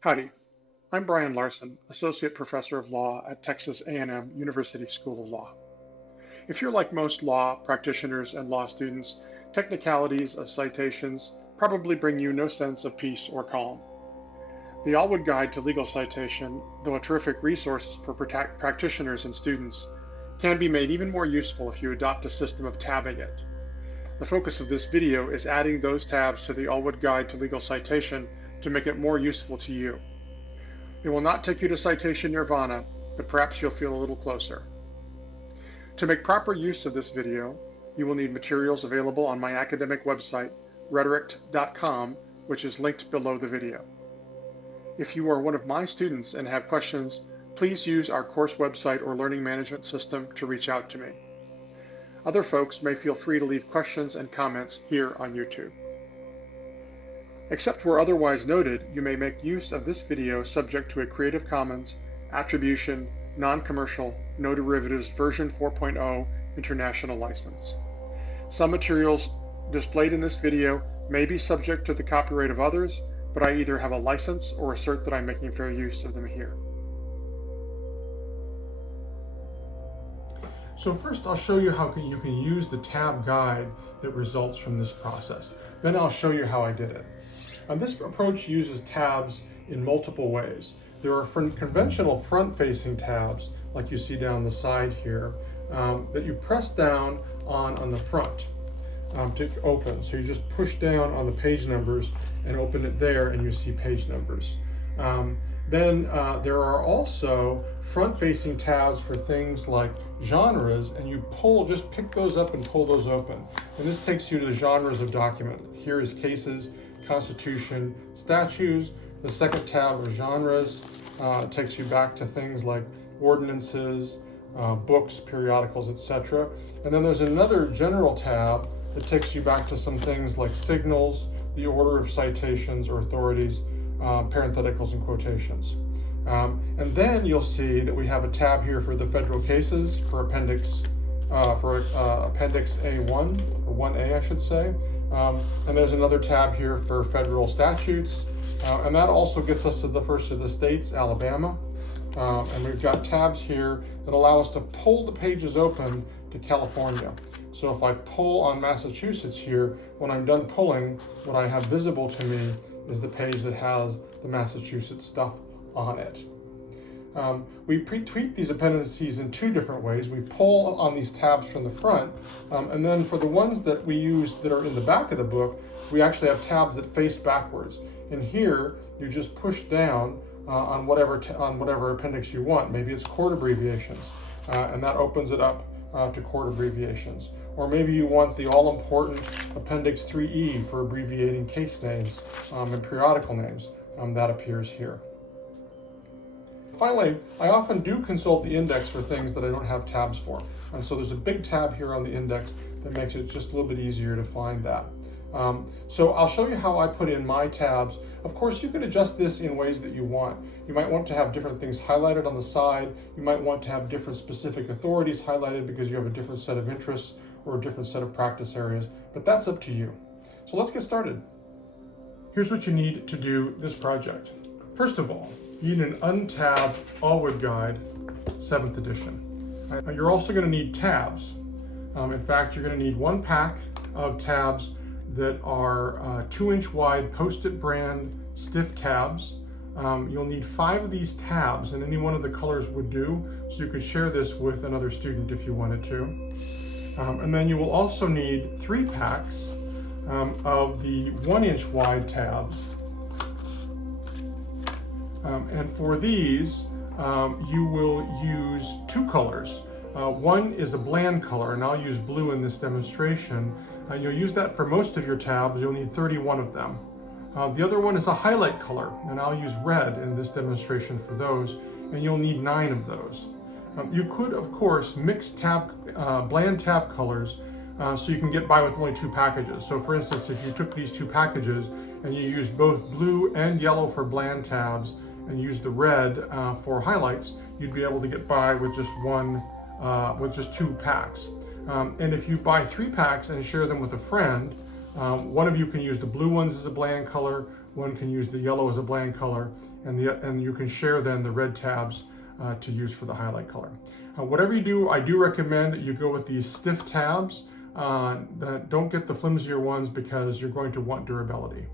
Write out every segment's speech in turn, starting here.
Howdy, I'm Brian Larson, Associate Professor of Law at Texas A&M University School of Law. If you're like most law practitioners and law students, technicalities of citations probably bring you no sense of peace or calm. The ALWD Guide to Legal Citation, though a terrific resource for practitioners and students, can be made even more useful if you adopt a system of tabbing it. The focus of this video is adding those tabs to the ALWD Guide to Legal Citation to make it more useful to you. It will not take you to citation Nirvana, but perhaps you'll feel a little closer. To make proper use of this video, you will need materials available on my academic website, rhetoric.com, which is linked below the video. If you are one of my students and have questions, please use our course website or learning management system to reach out to me. Other folks may feel free to leave questions and comments here on YouTube. Except where otherwise noted, you may make use of this video subject to a Creative Commons, Attribution, Non-Commercial, No Derivatives version 4.0 international license. Some materials displayed in this video may be subject to the copyright of others, but I either have a license or assert that I'm making fair use of them here. So first I'll show you how you can use the tab guide that results from this process. Then I'll show you how I did it. This approach uses tabs in multiple ways. There are conventional front-facing tabs, like you see down the side here, that you press down on the front to open. So you just push down on the page numbers and open it there, and you see page numbers. Then there are also front-facing tabs for things like genres, and you just pick those up and pull those open. And this takes you to the genres of document. Here is cases, Constitution, statutes. The second tab of genres takes you back to things like ordinances, books, periodicals, etc. And then there's another general tab that takes you back to some things like signals, the order of citations or authorities, parentheticals and quotations. And then you'll see that we have a tab here for the federal cases for Appendix A1, or 1A I should say. And there's another tab here for federal statutes. And that also gets us to the first of the states, Alabama. And we've got tabs here that allow us to pull the pages open to California. So if I pull on Massachusetts here, when I'm done pulling, what I have visible to me is the page that has the Massachusetts stuff on it. We treat these appendices in two different ways. We pull on these tabs from the front, and then for the ones that we use that are in the back of the book, we actually have tabs that face backwards. And here, you just push down on whatever appendix you want. Maybe it's court abbreviations, and that opens it up to court abbreviations. Or maybe you want the all-important Appendix 3E for abbreviating case names and periodical names. That appears here. Finally, I often do consult the index for things that I don't have tabs for. And so there's a big tab here on the index that makes it just a little bit easier to find that. So I'll show you how I put in my tabs. Of course, you can adjust this in ways that you want. You might want to have different things highlighted on the side. You might want to have different specific authorities highlighted because you have a different set of interests or a different set of practice areas, but that's up to you. So let's get started. Here's what you need to do this project. First of all, you need an untabbed ALWD Guide, 7th edition. You're also going to need tabs. In fact, you're going to need one pack of tabs that are 2-inch wide Post-it brand stiff tabs. You'll need 5 of these tabs, and any one of the colors would do, so you could share this with another student if you wanted to. And then you will also need 3 packs of the 1-inch wide tabs. And for these, you will use 2 colors. One is a bland color, and I'll use blue in this demonstration. You'll use that for most of your tabs. You'll need 31 of them. The other one is a highlight color, and I'll use red in this demonstration for those, and you'll need 9 of those. You could, of course, mix bland tab colors so you can get by with only 2 packages. So for instance, if you took these 2 packages and you used both blue and yellow for bland tabs and used the red for highlights, you'd be able to get by with just 2 packs. And if you buy 3 packs and share them with a friend, one of you can use the blue ones as a bland color, one can use the yellow as a blend color, and you can share then the red tabs to use for the highlight color. Whatever you do, I do recommend that you go with these stiff tabs. Don't get the flimsier ones because you're going to want durability.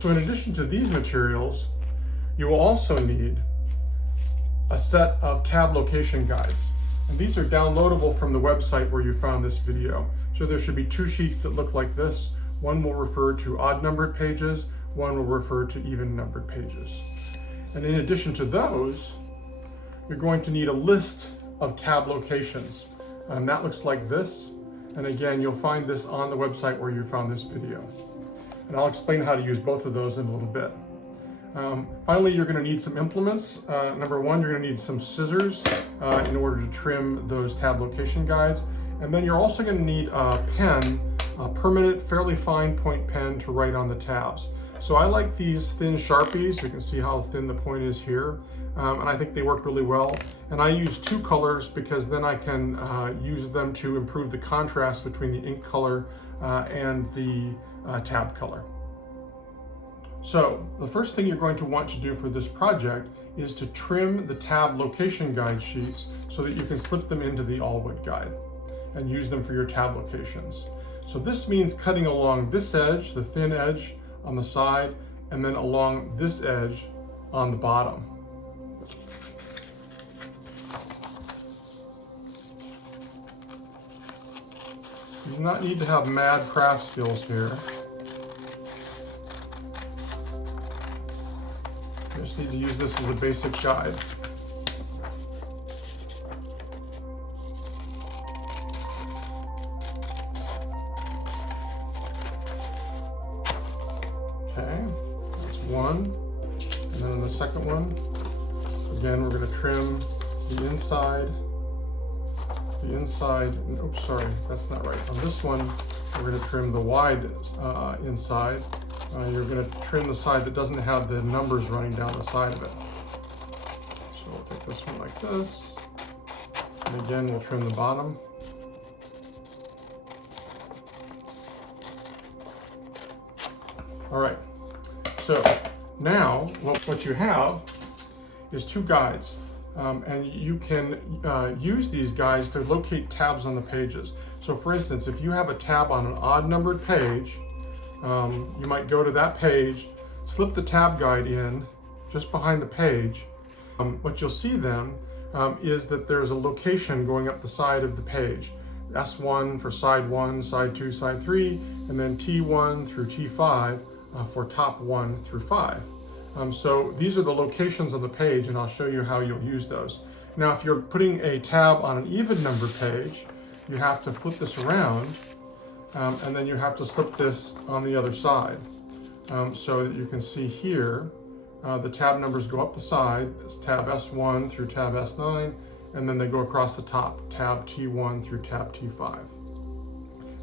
So in addition to these materials, you will also need a set of tab location guides. And these are downloadable from the website where you found this video. So there should be 2 sheets that look like this. One will refer to odd numbered pages, one will refer to even numbered pages. And in addition to those, you're going to need a list of tab locations. And that looks like this. And again, you'll find this on the website where you found this video. And I'll explain how to use both of those in a little bit. Finally, you're going to need some implements. Number one, you're going to need some scissors in order to trim those tab location guides. And then you're also going to need a pen, a permanent, fairly fine point pen to write on the tabs. So I like these thin Sharpies. You can see how thin the point is here. And I think they work really well. And I use 2 colors because then I can use them to improve the contrast between the ink color and the tab color. So the first thing you're going to want to do for this project is to trim the tab location guide sheets so that you can slip them into the ALWD guide and use them for your tab locations. So this means cutting along this edge, the thin edge on the side, and then along this edge on the bottom. You do not need to have mad craft skills here. You just need to use this as a basic guide. Okay, that's one. And then in the second one, again, we're going to trim the inside. Oops, sorry, that's not right. On this one, we're going to trim the wide inside. You're going to trim the side that doesn't have the numbers running down the side of it. So we'll take this one like this. And again, we'll trim the bottom. All right, so now what you have is 2 guides. And you can use these guides to locate tabs on the pages. So for instance, if you have a tab on an odd numbered page, you might go to that page, slip the tab guide in just behind the page. What you'll see then is that there's a location going up the side of the page. S1 for side 1, side 2, side 3, and then T1 through T5 for top 1 through 5. So these are the locations on the page, and I'll show you how you'll use those. Now, if you're putting a tab on an even number page, you have to flip this around, and then you have to slip this on the other side. So that you can see here, the tab numbers go up the side. It's tab S1 through tab S9, and then they go across the top, tab T1 through tab T5.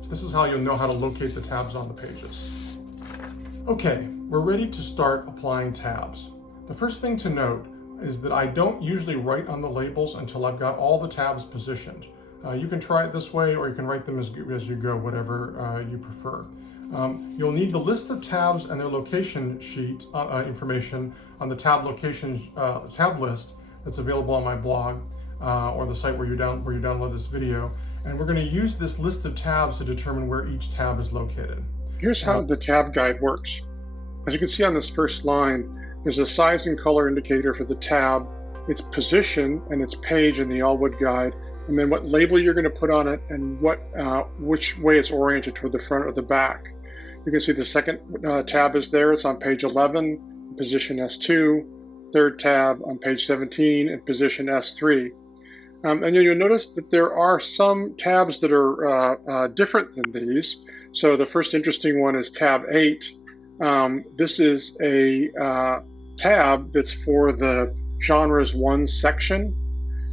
So this is how you'll know how to locate the tabs on the pages. Okay, we're ready to start applying tabs. The first thing to note is that I don't usually write on the labels until I've got all the tabs positioned. You can try it this way, or you can write them as you go, whatever you prefer. You'll need the list of tabs and their location sheet information on the tab location tab list that's available on my blog or the site where you download this video. And we're going to use this list of tabs to determine where each tab is located. Here's how the tab guide works. As you can see on this first line, there's a size and color indicator for the tab, its position and its page in the ALWD guide, and then what label you're going to put on it and which way it's oriented, toward the front or the back. You can see the second tab is there. It's on page 11, position S2, third tab on page 17, and position S3. And then you'll notice that there are some tabs that are different than these. So the first interesting one is tab 8. This is a tab that's for the genres 1 section.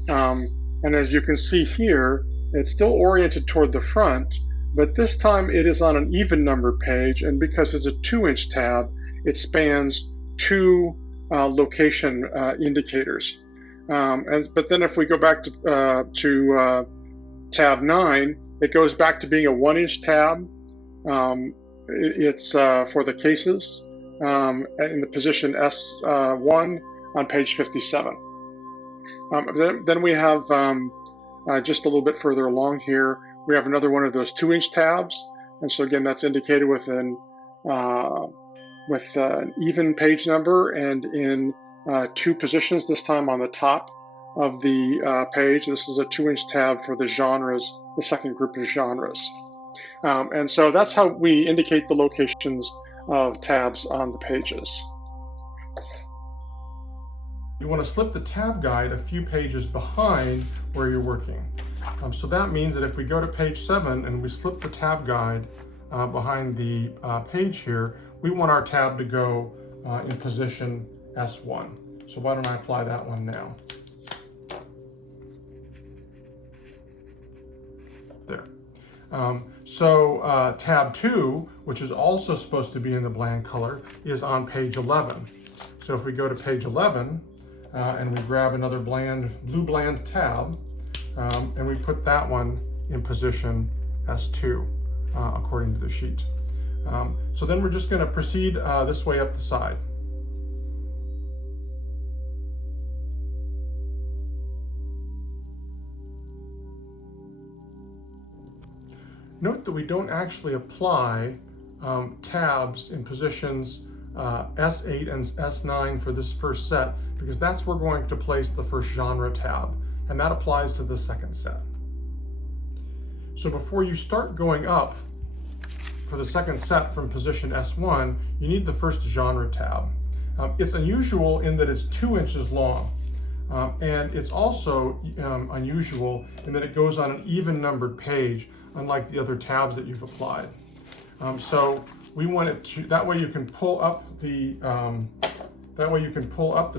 And as you can see here, it's still oriented toward the front, but this time it is on an even number page, and because it's a 2-inch tab, it spans 2 location indicators. But then if we go back to tab 9, it goes back to being a 1-inch tab. It's for the cases. in the position S1 on page 57. Then we have just a little bit further along here, we have another one of those 2-inch tabs. And so again, that's indicated with an even page number and in 2 positions, this time on the top of the page. This is a 2-inch tab for the genres, the second group of genres. And so that's how we indicate the locations of tabs on the pages. You want to slip the tab guide a few pages behind where you're working. So that means that if we go to page 7 and we slip the tab guide behind the page here, we want our tab to go in position S1. So why don't I apply that one now? There. Tab 2, which is also supposed to be in the bland color, is on page 11. So if we go to page 11 and we grab another blue bland tab, and we put that one in position S2 according to the sheet. So then we're just going to proceed this way up the side. Note that we don't actually apply tabs in positions S8 and S9 for this first set, because that's where we're going to place the first genre tab, and that applies to the second set. So before you start going up for the second set from position S1, you need the first genre tab. It's unusual in that it's 2 inches long, and it's also unusual in that it goes on an even numbered page, unlike the other tabs that you've applied. So we want it to, that way you can pull up the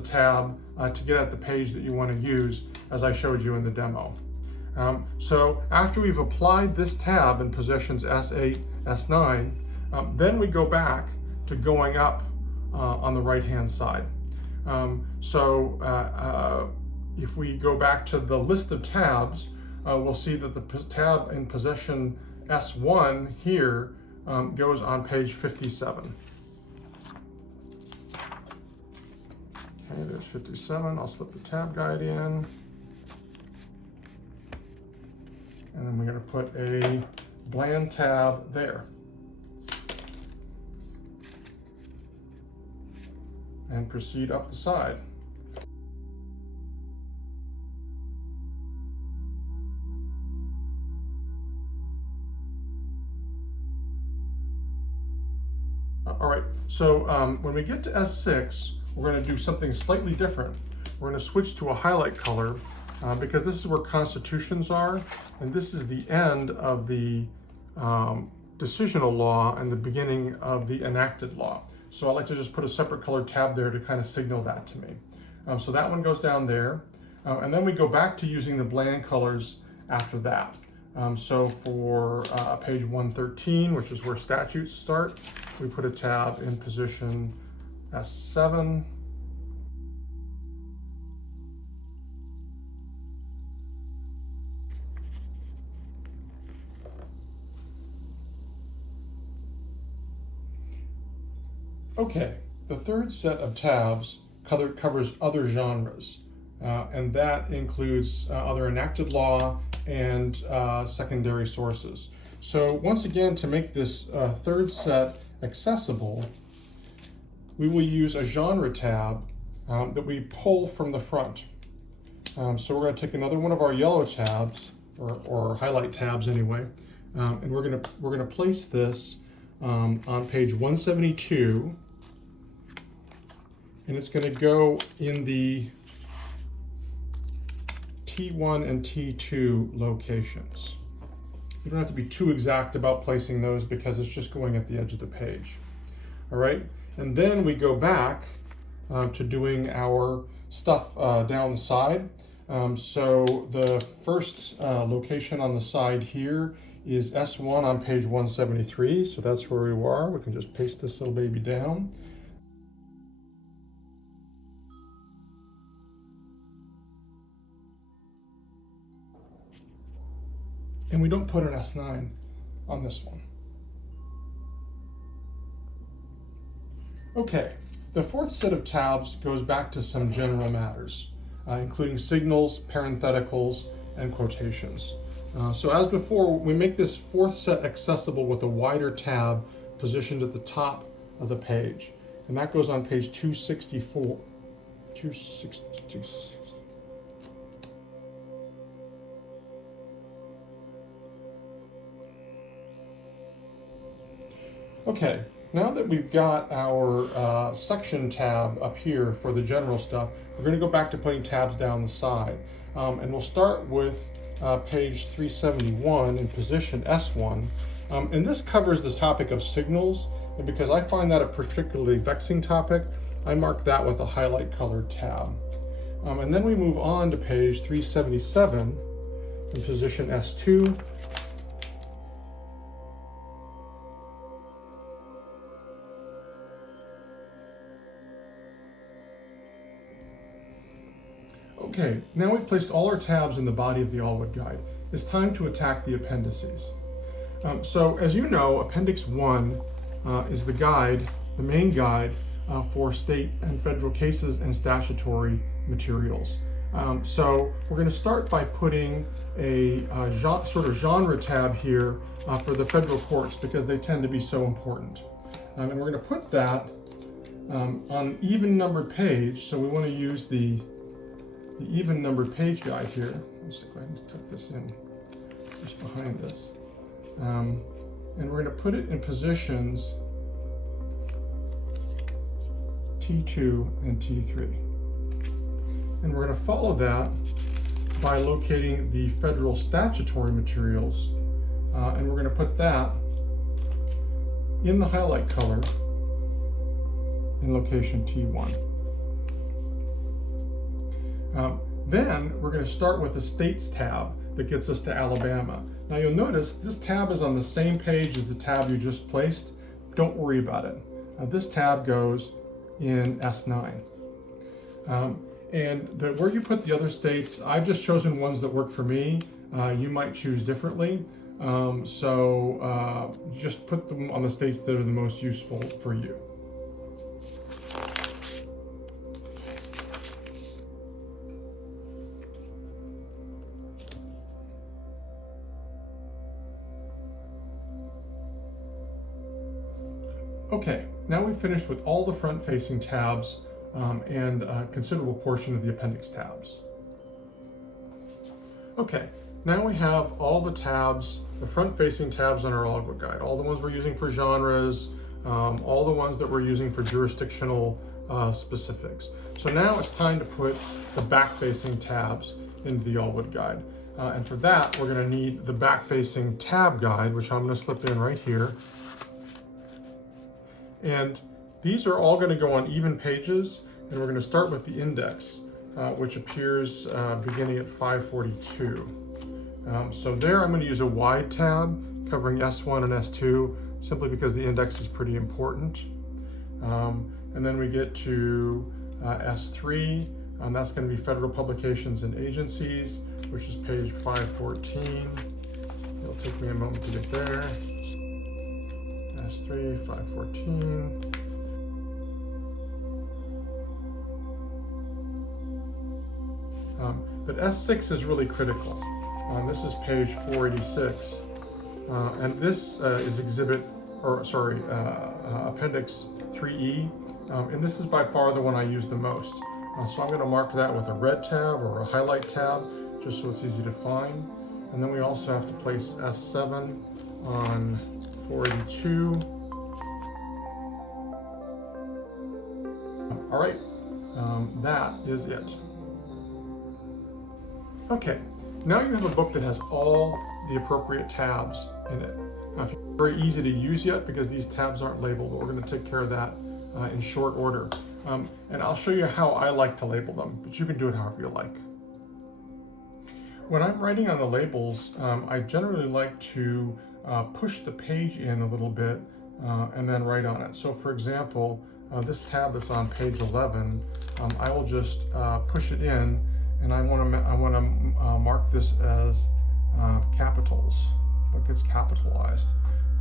tab to get at the page that you want to use, as I showed you in the demo. So after we've applied this tab in positions S8, S9, then we go back to going up on the right-hand side. If we go back to the list of tabs, we'll see that the tab in position S1 here goes on page 57. Okay, there's 57. I'll slip the tab guide in. And then we're going to put a bland tab there. And proceed up the side. All right, so when we get to S6, we're going to do something slightly different. We're going to switch to a highlight color because this is where constitutions are, and this is the end of the decisional law and the beginning of the enacted law. So I like to just put a separate colored tab there to kind of signal that to me. So that one goes down there, and then we go back to using the bland colors after that. So for page 113, which is where statutes start, we put a tab in position S7. Okay, the third set of tabs covers other genres, and that includes other enacted law and secondary sources. So once again, to make this third set accessible, we will use a genre tab that we pull from the front. So we're going to take another one of our yellow tabs, or highlight tabs anyway, and we're going to place this on page 172, and it's going to go in the T1 and T2 locations. You don't have to be too exact about placing those because it's just going at the edge of the page. All right, and then we go back to doing our stuff down the side. So the first location on the side here is S1 on page 173. So that's where we are. We can just paste this little baby down. And we don't put an S9 on this one. Okay, the fourth set of tabs goes back to some general matters, including signals, parentheticals, and quotations. So as before, we make this fourth set accessible with a wider tab positioned at the top of the page. And that goes on page 264. 262. Okay, now that we've got our section tab up here for the general stuff, we're going to go back to putting tabs down the side. And we'll start with page 371 in position S1. And this covers the topic of signals. And because I find that a particularly vexing topic, I mark that with a highlight colored tab. And then we move on to page 377 in position S2. Okay, now we've placed all our tabs in the body of the ALWD guide. It's time to attack the appendices. So as you know, Appendix 1 is the guide, the main guide for state and federal cases and statutory materials. So we're going to start by putting a sort of genre tab here for the federal courts because they tend to be so important. And we're going to put that on an even numbered page. So we want to use the even numbered page guide here. Let's go ahead and tuck this in just behind this. And we're going to put it in positions T2 and T3. And we're going to follow that by locating the federal statutory materials. And we're going to put that in the highlight color in location T1. Then we're going to start with the States tab that gets us to Alabama. Now you'll notice this tab is on the same page as the tab you just placed. Don't worry about it. This tab goes in S9. And where you put the other states, I've just chosen ones that work for me. You might choose differently. So just put them on the states that are the most useful for you. Okay, now we've finished with all the front-facing tabs and a considerable portion of the appendix tabs. Okay, now we have all the tabs, the front-facing tabs on our ALWD guide, all the ones we're using for genres, all the ones that we're using for jurisdictional specifics. So now it's time to put the back-facing tabs into the ALWD guide. And for that, we're going to need the back-facing tab guide, which I'm going to slip in right here. And these are all going to go on even pages, and we're going to start with the index, which appears beginning at 542. So there I'm going to use a wide tab covering S1 and S2, simply because the index is pretty important. And then we get to S3, and that's going to be Federal Publications and Agencies, which is page 514. It'll take me a moment to get there. S3, 514. But S6 is really critical. This is page 486. And this is Appendix 3E. And this is by far the one I use the most. So I'm going to mark that with a red tab or a highlight tab, just so it's easy to find. And then we also have to place S7 on 482. All right, that is it. Okay, now you have a book that has all the appropriate tabs in it. Now, it's very easy to use yet because these tabs aren't labeled, but we're going to take care of that in short order. And I'll show you how I like to label them, but you can do it however you like. When I'm writing on the labels, I generally like to push the page in a little bit and then write on it. So for example, this tab that's on page 11, I will just push it in, and I want to mark this as capitals. It gets capitalized.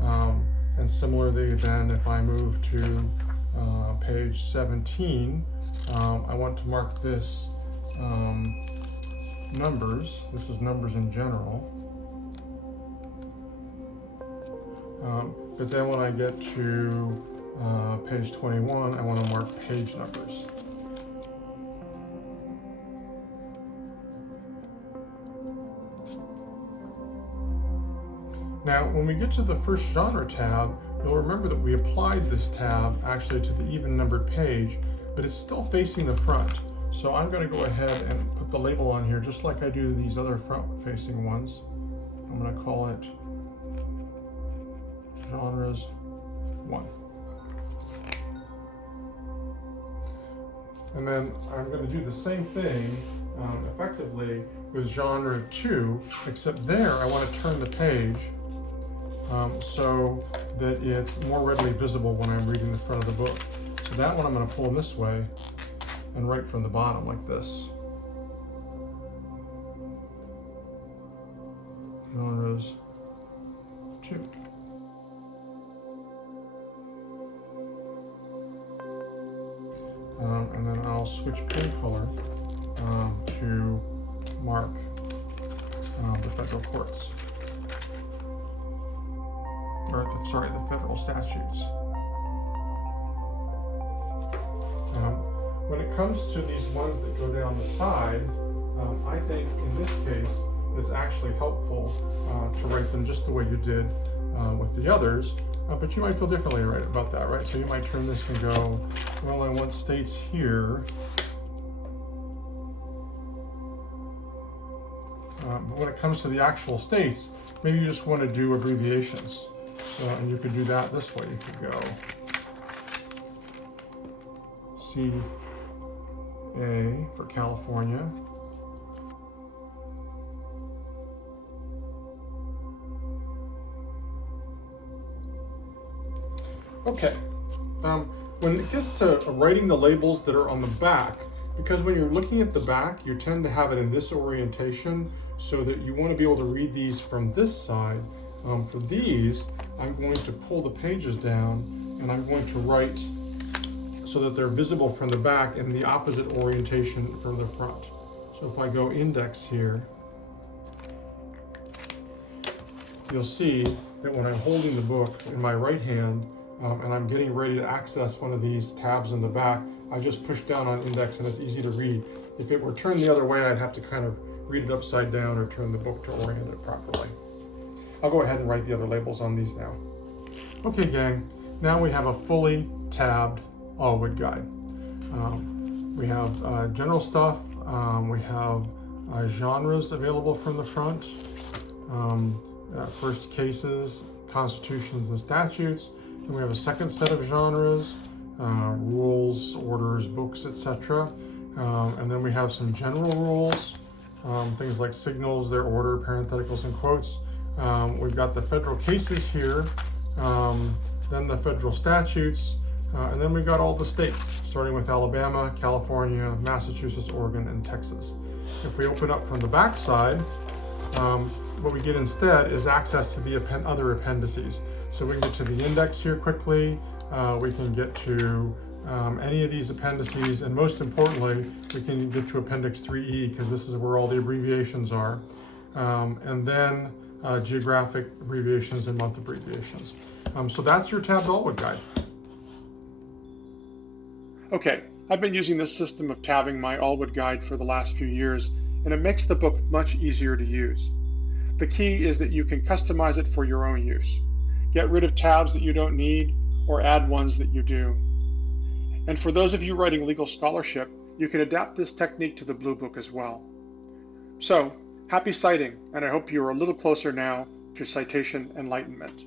And similarly, then if I move to page 17, I want to mark this numbers. This is numbers in general. But then when I get to page 21, I want to mark page numbers. Now, when we get to the first genre tab, you'll remember that we applied this tab actually to the even numbered page, but it's still facing the front. So I'm going to go ahead and put the label on here just like I do these other front-facing ones. I'm going to call it Genres 1. And then I'm going to do the same thing effectively with Genre 2, except there I want to turn the page so that it's more readily visible when I'm reading the front of the book. So that one I'm going to pull this way and write from the bottom like this. Genres 2. And then I'll switch pen color to mark the federal courts. Or the federal statutes. When it comes to these ones that go down the side, I think in this case it's actually helpful to write them just the way you did with the others, but you might feel differently about that, right? So you might turn this and go, well, I want states here. When it comes to the actual states, maybe you just want to do abbreviations. So, and you could do that this way. You could go CA for California. Okay. When it gets to writing the labels that are on the back, because when you're looking at the back, you tend to have it in this orientation so that you want to be able to read these from this side. For these, I'm going to pull the pages down and I'm going to write so that they're visible from the back in the opposite orientation from the front. So if I go index here, you'll see that when I'm holding the book in my right hand and I'm getting ready to access one of these tabs in the back, I just push down on index and it's easy to read. If it were turned the other way, I'd have to kind of read it upside down or turn the book to orient it properly. I'll go ahead and write the other labels on these now. Okay, gang, now we have a fully tabbed ALWD guide. We have general stuff, we have genres available from the front, first cases, constitutions and statutes, and we have a second set of genres, rules, orders, books, etc. And then we have some general rules, things like signals, their order, parentheticals, and quotes. We've got the federal cases here, then the federal statutes, and then we've got all the states, starting with Alabama, California, Massachusetts, Oregon, and Texas. If we open up from the back side, what we get instead is access to the other appendices. So we can get to the index here quickly, we can get to any of these appendices, and most importantly, we can get to Appendix 3E, because this is where all the abbreviations are. And then geographic abbreviations and month abbreviations. So that's your tabbed ALWD guide. Okay, I've been using this system of tabbing my ALWD guide for the last few years, and it makes the book much easier to use. The key is that you can customize it for your own use. Get rid of tabs that you don't need, or add ones that you do. And for those of you writing legal scholarship, you can adapt this technique to the Blue Book as well. So, happy citing, and I hope you're a little closer now to citation enlightenment.